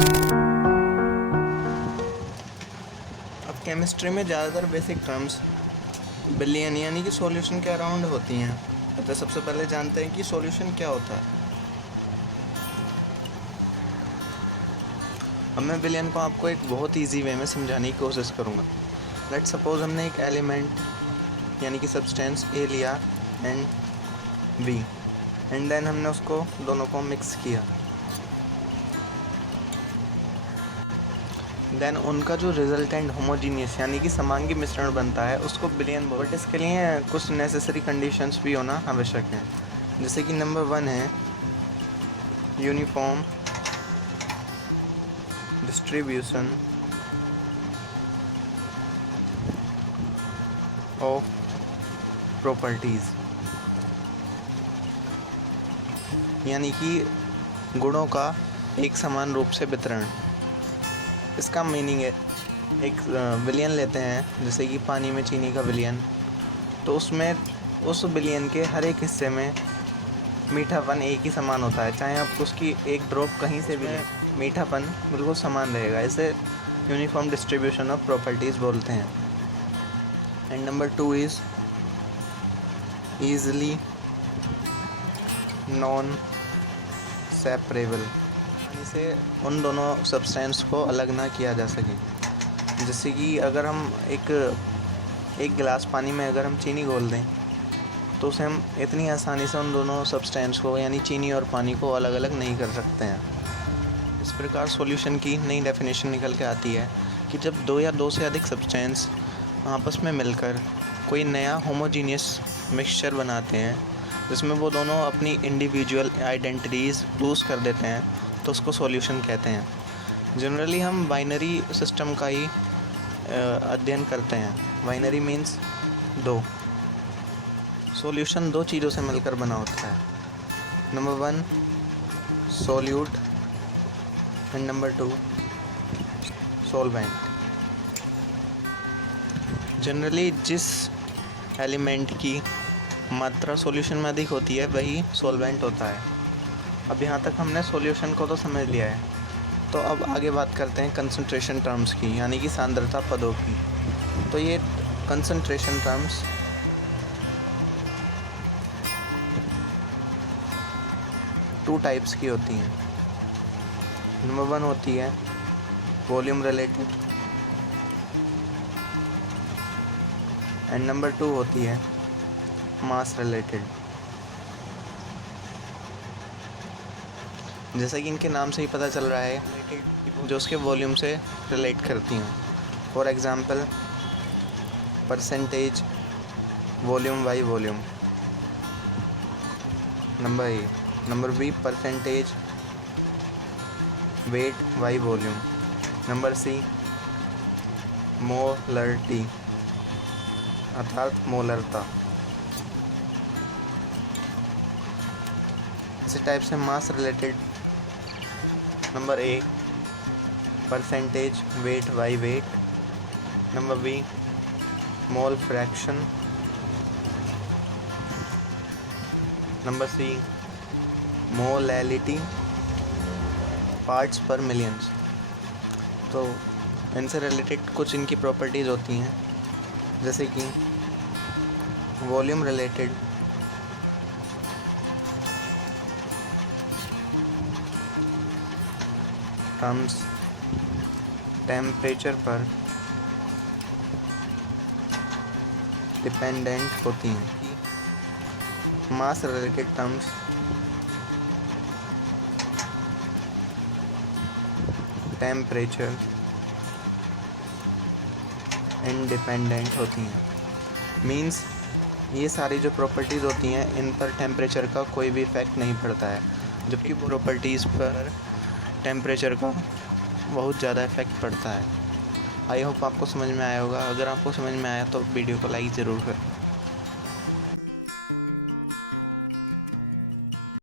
अब केमिस्ट्री में ज़्यादातर बेसिक टर्म्स बिलियन यानी कि सॉल्यूशन के अराउंड होती हैं। तो सबसे पहले जानते हैं कि सॉल्यूशन क्या होता है। अब मैं बिलियन को आपको एक बहुत ईजी वे में समझाने की कोशिश करूँगा। लेट सपोज हमने एक एलिमेंट यानी कि सब्सटेंस ए लिया एंड बी, एंड देन हमने उसको दोनों को मिक्स किया। देन उनका जो रिजल्टेंट होमोजीनियस यानी कि समांगी मिश्रण बनता है उसको बिलियन बोलते हैं। बट इसके लिए कुछ नेसेसरी कंडीशंस भी होना आवश्यक है, जैसे कि नंबर 1 है यूनिफॉर्म डिस्ट्रीब्यूशन ऑफ प्रॉपर्टीज़, यानी कि गुणों का एक समान रूप से वितरण। इसका मीनिंग है एक विलियन लेते हैं जैसे कि पानी में चीनी का विलियन, तो उसमें उस विलियन के हर एक हिस्से में मीठापन एक ही समान होता है, चाहे आप उसकी एक ड्रॉप कहीं से भी लें, मीठापन बिल्कुल समान रहेगा। इसे यूनिफॉर्म डिस्ट्रीब्यूशन ऑफ प्रॉपर्टीज़ बोलते हैं। And number 2 is easily non separable, इसे उन दोनों सब्सटेंस को अलग ना किया जा सके। जैसे कि अगर हम एक गिलास पानी में अगर हम चीनी घोल दें तो उसे हम इतनी आसानी से उन दोनों सब्सटेंस को यानी चीनी और पानी को अलग अलग नहीं कर सकते हैं। इस प्रकार सॉल्यूशन की नई डेफिनेशन निकल के आती है कि जब दो या दो से अधिक सब्सटेंस आपस में मिलकर कोई नया होमोजीनियस मिक्सचर बनाते हैं जिसमें वो दोनों अपनी इंडिविजुअल आइडेंटिटीज़ लूज़ कर देते हैं, तो उसको सॉल्यूशन कहते हैं। जनरली हम बाइनरी सिस्टम का ही अध्ययन करते हैं। बाइनरी मीन्स दो। सॉल्यूशन दो चीज़ों से मिलकर बना होता है, number 1 solute and number 2 solvent. Generally जिस एलिमेंट की मात्रा सॉल्यूशन में अधिक होती है वही सॉल्वेंट होता है। अब यहाँ तक हमने सॉल्यूशन को तो समझ लिया है, तो अब आगे बात करते हैं कंसंट्रेशन टर्म्स की, यानी कि सांद्रता पदों की। तो ये कंसंट्रेशन टर्म्स टू टाइप्स की होती हैं। नंबर 1 होती है वॉल्यूम रिलेटेड एंड नंबर 2 होती है मास रिलेटेड। जैसा कि इनके नाम से ही पता चल रहा है जो उसके वॉल्यूम से रिलेट करती हैं। For example percentage volume by volume, number B percentage weight by volume, number C molarity अर्थात मोलरता। इसी टाइप से mass related number A percentage weight by weight, number B mole fraction, number C molality parts per millions. तो इनसे related कुछ इनकी properties होती हैं, जैसे कि वॉल्यूम रिलेटेड टर्म्स टेम्परेचर पर डिपेंडेंट होती हैं। मास रिलेटेड टर्म्स टेम्परेचर इंडिपेंडेंट होती हैं। मीन्स ये सारी जो प्रॉपर्टीज़ होती हैं इन पर टेम्परेचर का कोई भी इफ़ेक्ट नहीं पड़ता है, जबकि प्रॉपर्टीज़ पर टेम्परेचर का बहुत ज़्यादा इफ़ेक्ट पड़ता है। आई होप आपको समझ में आया होगा। अगर आपको समझ में आया तो वीडियो को लाइक ज़रूर करें।